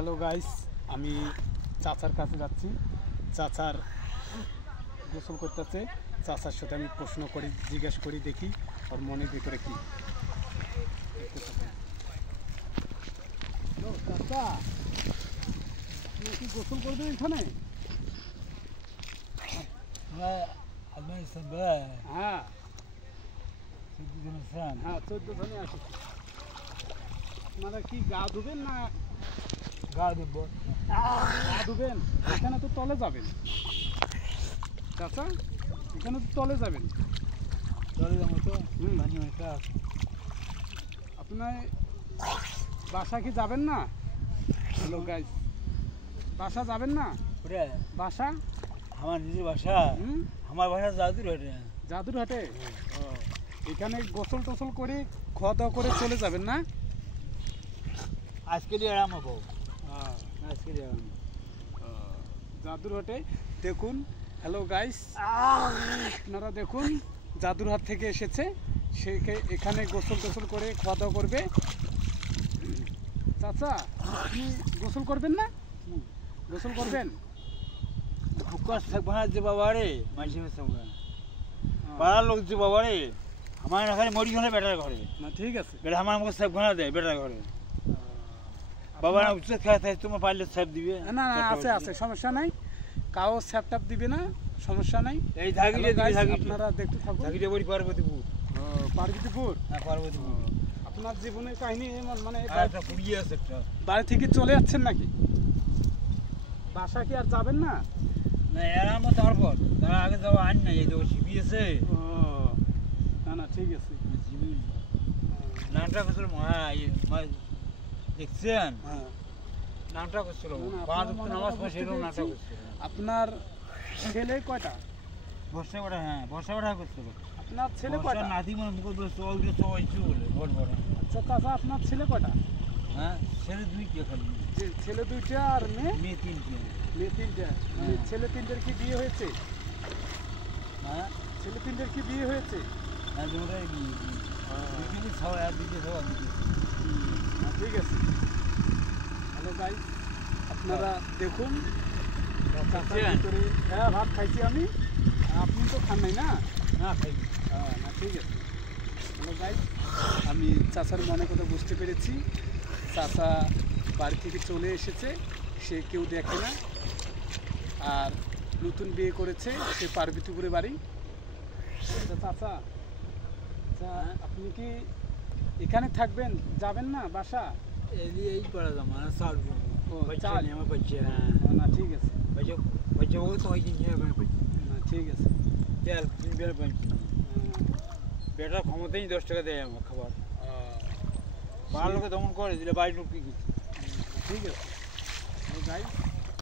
Hello guys, আমি চাচার কাছে যাচ্ছি। চাচার গোসল করতেছে। চাচার সাথে আমি প্রশ্ন করি, জিজ্ঞেস করি, দেখি ওর মনের ভিতরে কি। চাচা, আপনি কি গোসল করবেন এখানে? হ্যাঁ, 14 জনে আসেছি। আপনারা কি গা ধুবেন না? গা ধুবেন? এখানে তো তলে যাবেন চাচা, এখানে তো তলে যাবেন। আপনার বাসা কি যাবেন না? হ্যালো গাইস, বাসা যাবেন না? বাসা আমার নিজের বাসা। আমার বাসা জাদুরহাটে। জাদুরহাটে? এখানে গোসল টোসল করে খাওয়া দাওয়া করে চলে যাবেন না? আজকে দিয়ে আরাম হবো। আজকে জাদুরহাটে দেখুন। হ্যালো গাইস, আপনারা দেখুন, জাদুরহাট থেকে এসেছে। সে এখানে গোসল টোসল করে খাওয়া দাওয়া করবে। চাচা, আপনি গোসল করবেন না? গোসল করবেন? ফুকাস থাকবে না যে বাবা রে, মাঝে মাঝে পাড়ার লোক যে বাবা রে, আমার এখানে মরি হলে বেটার ঘরে না। ঠিক আছে, বেটা আমার মুখে সাহেব ঘোনা দেয় বেটার ঘরে। বাবা না উচ্চ খেলা থাকে, তোমার পারলে সাহেব দিবে না? না, আছে আছে, সমস্যা নাই। কাও স্যাপ ট্যাপ দিবে না, সমস্যা নাই। এই ধাগিলে আপনারা দেখতে থাকুন। ধাগিলে বলি পার্বতীপুর। পার্বতীপুর? হ্যাঁ, পার্বতীপুর। আপনার জীবনের কাহিনী এমন, মানে একটা পুড়িয়ে আছে একটা। বাড়ি থেকে চলে যাচ্ছেন নাকি? বাসা কি আর যাবেন না? না, এরাম তারপর তার আগে যাওয়া আইন নাই, এই তো শিবিয়েছে। না না, ঠিক আছে। নামটা করছিল দেখছেন? নামটা করছিল নামাজ পড়ে নামটা করছিল। আপনার ছেলে কয়টা? বর্ষা কটা? হ্যাঁ, বর্ষা কটা করছিল। আপনার ছেলে কয়টা? নাতি মনে মুখ চল দিয়ে চলছে বলে ভোট বড়। আচ্ছা চাচা, আপনার ছেলে কয়টা? হ্যাঁ, ছেলে দুইটা খালি। ছেলে দুইটা আর মেয়ে? মেয়ে তিনটে। মেয়ে তিনটা? ছেলে তিনটের কি বিয়ে হয়েছে? হ্যাঁ, ছেলে তিনটের কি বিয়ে হয়েছে? হ্যাঁ, দুটাই বিয়ে। দুইজনই খাওয়া আর দুইটা খাওয়া দুইটা। ঠিক আছে। হ্যালো গাইস, আপনারা দেখুন। হ্যাঁ, ভাত খাইছি আমি। আপনি তো খান নাই না? না, খাই না, ঠিক আছে। হ্যালো গাইস, আমি চাচার মনে কথা বুঝতে পেরেছি। চাচা বাড়ি থেকে চলে এসেছে, সে কেউ দেখে না। আর নতুন বিয়ে করেছে, সে পার্বতীপুরে বাড়ি। চাচা, আপনি কি এখানে থাকবেন, যাবেন না বাসা? এই পড়া যাবো না, চাল চাল আমার পাচ্ছে। না, ঠিক আছে। বাচ্চা বলতে হয় কি না, ঠিক আছে। তেল 3 বেলা পাচ্ছি। বেটার ক্ষমতাই 10 টাকা দেয় আমার খাবার। বাড়ার লোকে দমন করে দিলে বাড়ির লোক কি? ঠিক আছে। গাইস,